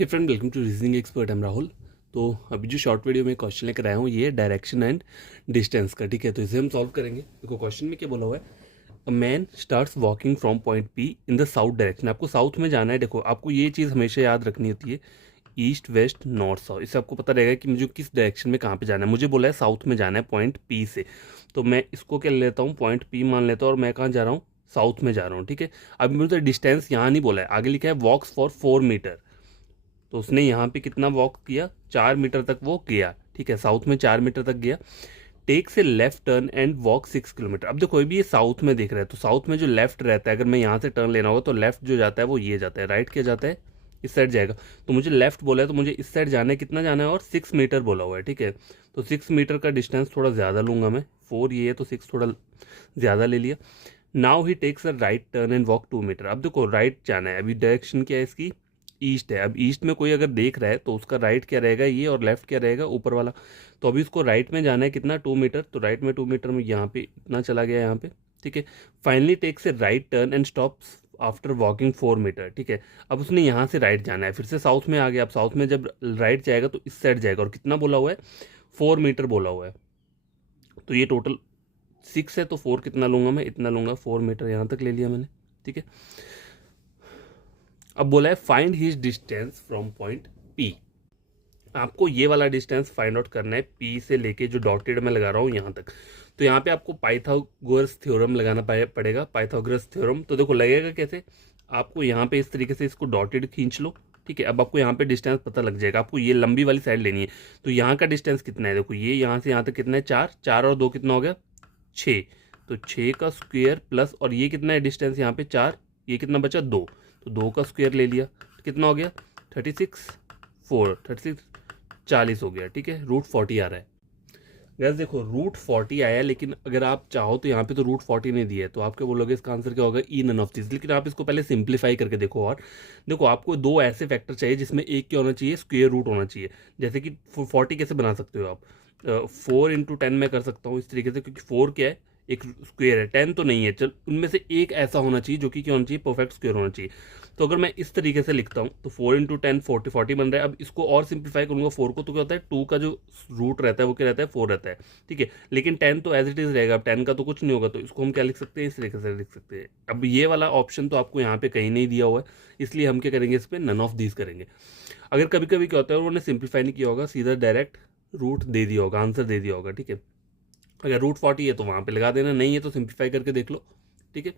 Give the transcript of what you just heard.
Hey friend, welcome to reasoning expert. I'm Rahul. तो अभी जो शॉर्ट वीडियो में क्वेश्चन लेकर आया हूँ ये है डायरेक्शन एंड डिस्टेंस का। ठीक है, तो इसे हम सॉल्व करेंगे। देखो क्वेश्चन में क्या बोला हुआ है, a man starts walking from point P in the south direction. आपको साउथ में जाना है। देखो आपको ये चीज़ हमेशा याद रखनी होती है, ईस्ट वेस्ट नॉर्थ साउथ। इससे आपको पता रहेगा कि मुझे किस डायरेक्शन में कहाँ पे जाना है। मुझे बोला है साउथ में जाना है पॉइंट पी से, तो मैं इसको क्या लेता हूँ, पॉइंट पी मान लेता हूँ और मैं कहाँ जा रहा हूँ, साउथ में जा रहा हूँ। ठीक है, अभी मुझे डिस्टेंस यहाँ नहीं बोला है, आगे लिखा है वॉक्स फॉर 4 मीटर। तो उसने यहाँ पे कितना वॉक किया, 4 मीटर तक वो गया। ठीक है, साउथ में 4 मीटर तक गया। टेक से left turn and walk 6 kilometre. अब देखो भी ये साउथ में देख रहा है, तो साउथ में जो लेफ्ट रहता है, अगर मैं यहाँ से टर्न लेना होगा तो लेफ्ट जो जाता है वो ये जाता है, राइट क्या जाता है, इस साइड जाएगा। तो मुझे लेफ्ट बोला है तो मुझे इस साइड जाना है, कितना जाना है, और 6 मीटर बोला हुआ है। ठीक है, तो 6 मीटर का डिस्टेंस थोड़ा ज़्यादा लूंगा मैं, 4 ये है तो 6 थोड़ा ज़्यादा ले लिया। Now he takes a right turn and walk 2 metre. अब देखो राइट जाना है, अभी डायरेक्शन क्या है इसकी, ईस्ट है। अब ईस्ट में कोई अगर देख रहा है तो उसका राइट क्या रहेगा ये, और लेफ्ट क्या रहेगा ऊपर वाला। तो अभी उसको राइट में जाना है कितना, 2 मीटर। तो राइट में 2 मीटर में यहाँ पे इतना चला गया यहाँ पे। ठीक है, finally takes a right turn and stops after walking 4 metre. ठीक है, अब उसने यहाँ से राइट जाना है, फिर से साउथ में आ गया। अब साउथ में जब राइट जाएगा तो इस साइड जाएगा, और कितना बोला हुआ है, 4 मीटर बोला हुआ है। तो ये टोटल 6 है, तो 4 कितना लूंगा मैं, इतना लूंगा, 4 मीटर यहाँ तक ले लिया मैंने। ठीक है, अब बोला है find his distance from point P. आपको ये वाला डिस्टेंस फाइंड आउट करना है, पी से लेके जो डॉटेड में लगा रहा हूँ यहाँ तक। तो यहाँ पे आपको पाइथागोरस थ्योरम लगाना पड़ेगा, पाइथागोरस थ्योरम। तो देखो लगेगा कैसे, आपको यहाँ पे इस तरीके से इसको डॉटेड खींच लो। ठीक है, अब आपको यहाँ पे डिस्टेंस पता लग जाएगा। आपको ये लंबी वाली साइड लेनी है, तो यहाँ का डिस्टेंस कितना है, देखो ये यहाँ से यहाँ तक कितना है, 4, 4 और 2 कितना हो गया, 6। तो 6 का स्क्वायर प्लस, और ये कितना है डिस्टेंस यहाँ पे 4, ये कितना बचा 2, तो 2 का स्क्वायर ले लिया, तो कितना हो गया 36, 4 36 40 हो गया। ठीक है, √40 आ रहा है। गैस देखो √40 आया, लेकिन अगर आप चाहो तो यहाँ पे तो √40 नहीं दिया है, तो आप क्या बोलोगे, इसका आंसर क्या होगा, ई नन ऑफ दिस। लेकिन आप इसको पहले सिंप्लीफाई करके देखो। और देखो आपको दो ऐसे फैक्टर चाहिए जिसमें एक क्या होना चाहिए, स्क्वायर रूट होना चाहिए। जैसे कि 40 कैसे बना सकते हो आप, 4 × 10 में कर सकता हूँ इस तरीके से, क्योंकि 4 क्या है, एक स्क्वायर है, 10 तो नहीं है। चल उनमें से एक ऐसा होना चाहिए जो कि क्या होना चाहिए, परफेक्ट स्क्वायर होना चाहिए। तो अगर मैं इस तरीके से लिखता हूँ तो 4 × 10 40 बन रहा है। अब इसको और सिंप्लीफाई करूंगा 4 को, तो क्या होता है, 2 का जो रूट रहता है वो क्या रहता है, 4 रहता है। ठीक है, लेकिन 10 तो एज इट इज रहेगा, अब 10 का तो कुछ नहीं होगा, तो इसको हम क्या लिख सकते हैं, इस तरीके से लिख सकते हैं। अब ये वाला ऑप्शन तो आपको यहाँ पे कहीं नहीं दिया हुआ है, इसलिए हम क्या करेंगे, इस पर नन ऑफ दीज करेंगे। अगर कभी कभी क्या होता है उन्होंने सिंप्लीफाई नहीं किया होगा, सीधा डायरेक्ट रूट दे दिया होगा, आंसर दे दिया होगा। ठीक है, अगर √40 है तो वहाँ पे लगा देना, नहीं है तो सिंप्लीफाई करके देख लो। ठीक है,